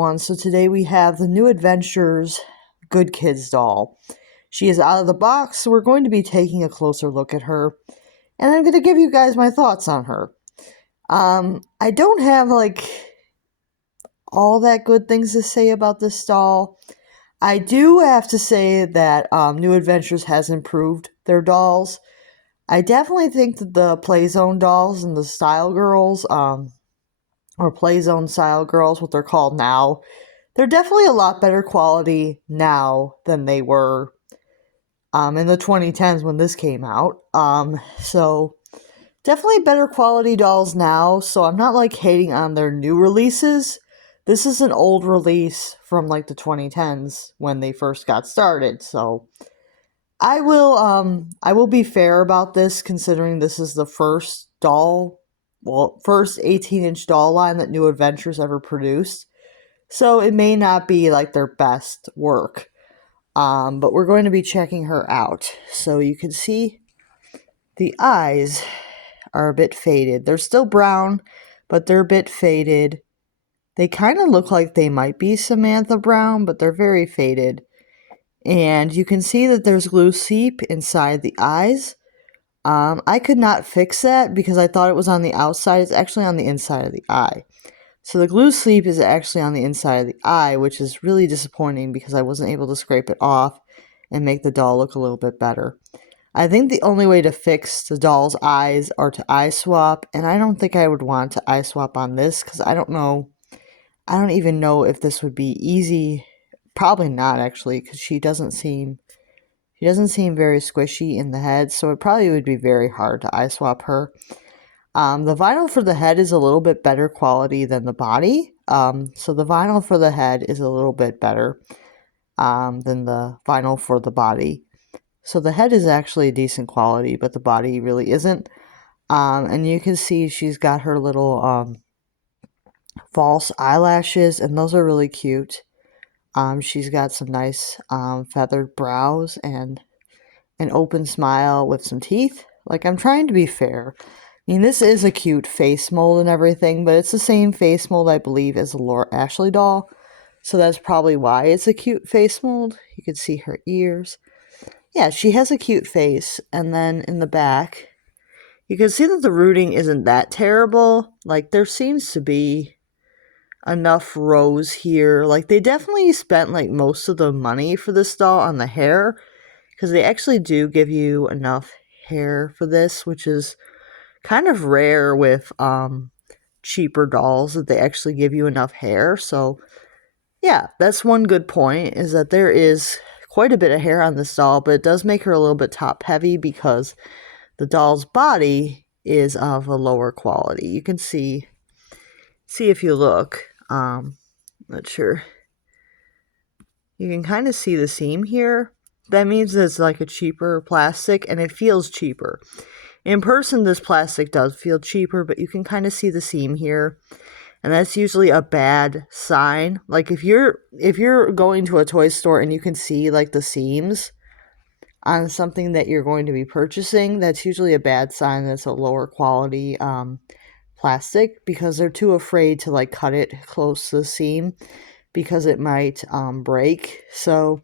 everyone. So today we have the New Adventures Good Kids doll. She is out of the box, so we're going to be taking a closer look at her. And I'm going to give you guys my thoughts on her. I don't have all that good things to say about this doll. I do have to say that New Adventures has improved their dolls. I definitely think that the Playzone dolls and the Style Girls, or Playzone Style Girls, what they're called now, they're definitely a lot better quality now than they were in the 2010s when this came out. So definitely better quality dolls now, so I'm not hating on their new releases. This is an old release from the 2010s when they first got started, so I will be fair about this, considering this is the first 18-inch doll line that New Adventures ever produced. So it may not be their best work. But we're going to be checking her out. So you can see the eyes are a bit faded. They're still brown, but they're a bit faded. They kind of look like they might be Samantha Brown, but they're very faded. And you can see that there's glue seep inside the eyes. I could not fix that because I thought it was on the outside. It's actually on the inside of the eye. So the glue sleeve is actually on the inside of the eye, which is really disappointing because I wasn't able to scrape it off and make the doll look a little bit better. I think the only way to fix the doll's eyes are to eye swap, and I don't think I would want to eye swap on this because I don't even know if this would be easy. Probably not, actually, because she doesn't seem very squishy in the head, so it probably would be very hard to eye swap her. The vinyl for the head is a little bit better quality than the body. So the vinyl for the head is a little bit better than the vinyl for the body. So the head is actually decent quality, but the body really isn't. And you can see she's got her little false eyelashes, and those are really cute. She's got some nice feathered brows and an open smile with some teeth. I'm trying to be fair. I mean, this is a cute face mold and everything, but it's the same face mold, I believe, as the Laura Ashley doll. So that's probably why it's a cute face mold. You can see her ears. Yeah, she has a cute face. And then in the back, you can see that the rooting isn't that terrible. There seems to be enough rows here. They definitely spent, most of the money for this doll on the hair, because they actually do give you enough hair for this, which is kind of rare with cheaper dolls, that they actually give you enough hair. So yeah, that's one good point, is that there is quite a bit of hair on this doll, but it does make her a little bit top heavy because the doll's body is of a lower quality. You can see if you look, not sure, you can kind of see the seam here. That means it's a cheaper plastic, and it feels cheaper. In person, this plastic does feel cheaper, but you can kind of see the seam here, and that's usually a bad sign. If you're going to a toy store and you can see the seams on something that you're going to be purchasing, that's usually a bad sign that it's a lower quality plastic, because they're too afraid to cut it close to the seam because it might break. So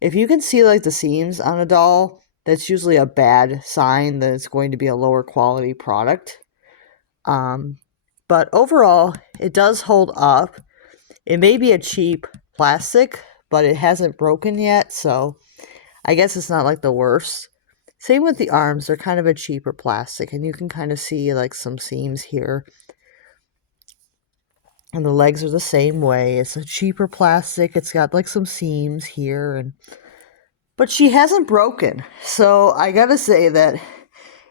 if you can see the seams on a doll, that's usually a bad sign that it's going to be a lower quality product. But overall, it does hold up. It may be a cheap plastic, but it hasn't broken yet, so I guess it's not the worst. Same with the arms. They're kind of a cheaper plastic, and you can kind of see some seams here. And the legs are the same way. It's a cheaper plastic. It's got some seams here, but she hasn't broken. So I gotta say that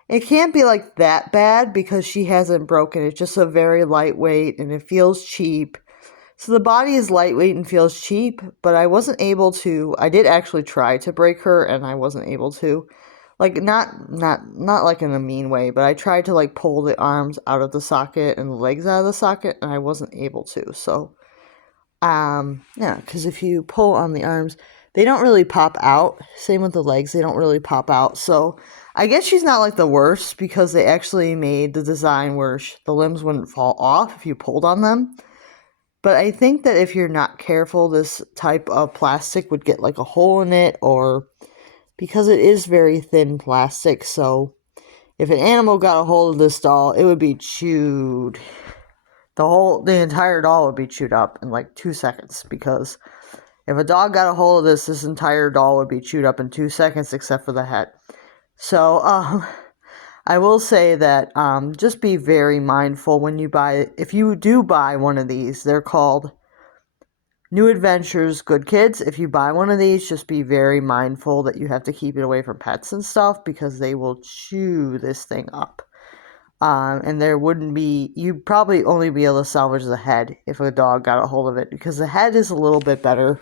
it can't be that bad because she hasn't broken. It's just a very lightweight, and it feels cheap. So the body is lightweight and feels cheap, but I wasn't able to. I did actually try to break her, and I wasn't able to. Not in a mean way, but I tried to pull the arms out of the socket and the legs out of the socket, and I wasn't able to. So yeah, because if you pull on the arms, they don't really pop out. Same with the legs, they don't really pop out. So I guess she's not the worst, because they actually made the design where the limbs wouldn't fall off if you pulled on them. But I think that if you're not careful, this type of plastic would get like a hole in it, or because it is very thin plastic, so if an animal got a hold of this doll, it would be chewed. The entire doll would be chewed up in like 2 seconds, because if a dog got a hold of this entire doll would be chewed up in 2 seconds, except for the head. So, I will say that just be very mindful when you buy, if you do buy one of these, they're called New Adventures Good Kids. If you buy one of these, just be very mindful that you have to keep it away from pets and stuff, because they will chew this thing up. And you'd probably only be able to salvage the head if a dog got a hold of it, because the head is a little bit better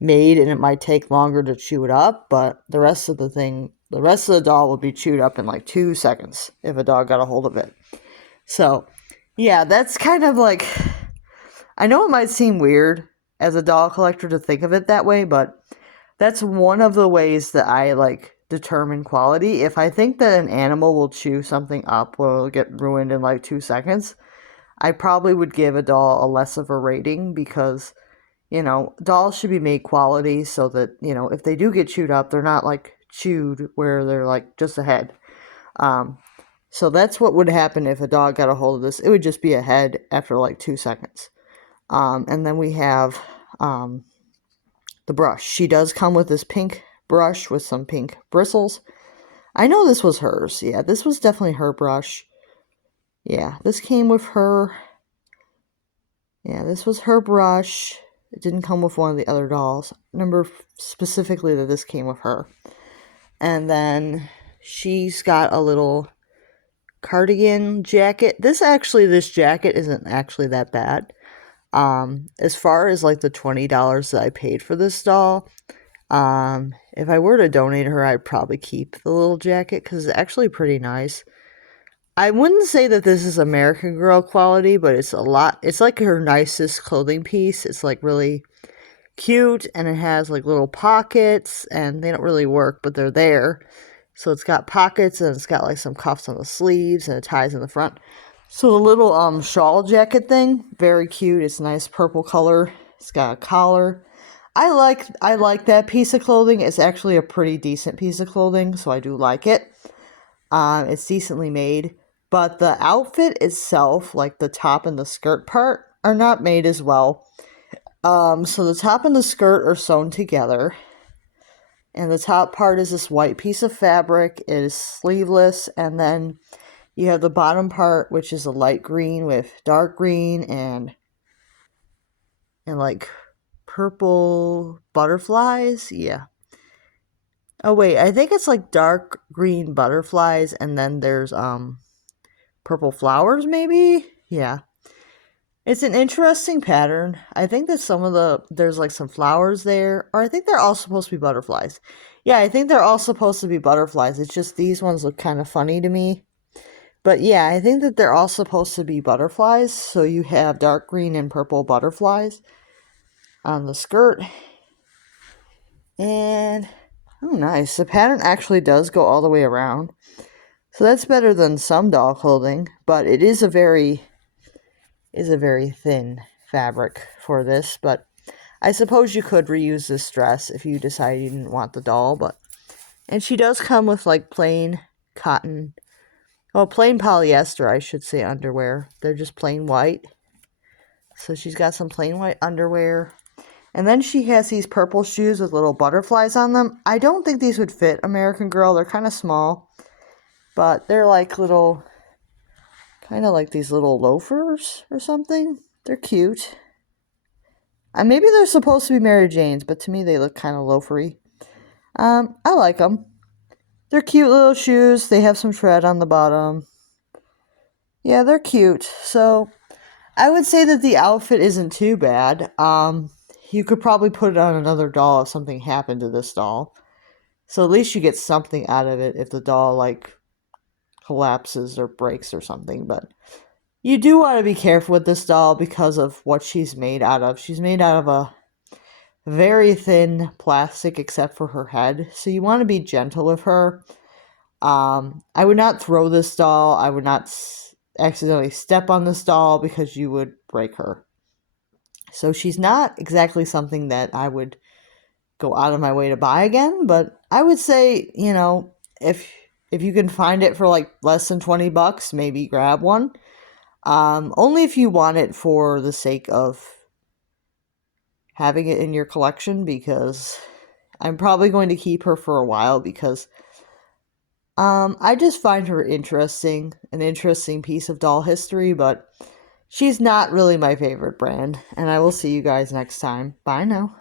made and it might take longer to chew it up, but the rest of the doll would be chewed up in like 2 seconds if a dog got a hold of it. So, yeah, that's kind of like, I know it might seem weird as a doll collector to think of it that way, but that's one of the ways that I like determine quality. If I think that an animal will chew something up or it'll get ruined in like 2 seconds, I probably would give a doll a less of a rating, because dolls should be made quality so that, if they do get chewed up, they're not like chewed where they're like just a head. So that's what would happen if a dog got a hold of this. It would just be a head after like 2 seconds. And then we have the brush. She does come with this pink brush with some pink bristles. I know this was hers. Yeah, this was definitely her brush. Yeah, this came with her. Yeah, this was her brush. It didn't come with one of the other dolls. Remember specifically that this came with her. And then she's got a little cardigan jacket. This jacket isn't actually that bad. As far as like the $20 that I paid for this doll, if I were to donate her, I'd probably keep the little jacket because it's actually pretty nice. I wouldn't say that this is American Girl quality, but it's like her nicest clothing piece. It's like really cute, and it has like little pockets, and they don't really work, but they're there. So it's got pockets, and it's got like some cuffs on the sleeves, and it ties in the front. So the little shawl jacket thing, very cute. It's a nice purple color. It's got a collar. I like that piece of clothing. It's actually a pretty decent piece of clothing, so I do like it. It's decently made. But the outfit itself, like the top and the skirt part, are not made as well. So the top and the skirt are sewn together. And the top part is this white piece of fabric. It is sleeveless. And then you have the bottom part, which is a light green with dark green and like purple butterflies. Yeah. Oh wait, I think it's like dark green butterflies, and then there's purple flowers maybe? Yeah. It's an interesting pattern. I think that there's like some flowers there, or I think they're all supposed to be butterflies. Yeah, I think they're all supposed to be butterflies. It's just these ones look kind of funny to me. But yeah, I think that they're all supposed to be butterflies. So you have dark green and purple butterflies on the skirt. And, oh nice, the pattern actually does go all the way around. So that's better than some doll clothing, but it is a very thin fabric for this. But I suppose you could reuse this dress if you decided you didn't want the doll. And she does come with like plain cotton, plain polyester, I should say, underwear. They're just plain white. So she's got some plain white underwear. And then she has these purple shoes with little butterflies on them. I don't think these would fit American Girl. They're kind of small. But they're like little, kind of like these little loafers or something. They're cute. And maybe they're supposed to be Mary Jane's, but to me they look kind of loafery. I like them. They're cute little shoes. They have some tread on the bottom. Yeah, they're cute. So I would say that the outfit isn't too bad. You could probably put it on another doll if something happened to this doll. So at least you get something out of it if the doll like collapses or breaks or something. But you do want to be careful with this doll because of what she's made out of. She's made out of a very thin plastic except for her head. So you want to be gentle with her. I would not throw this doll. I would not accidentally step on this doll because you would break her. So she's not exactly something that I would go out of my way to buy again, but I would say, if you can find it for like less than 20 bucks, maybe grab one. Only if you want it for the sake of having it in your collection, because I'm probably going to keep her for a while because I just find her interesting, an interesting piece of doll history, but she's not really my favorite brand. And I will see you guys next time. Bye now.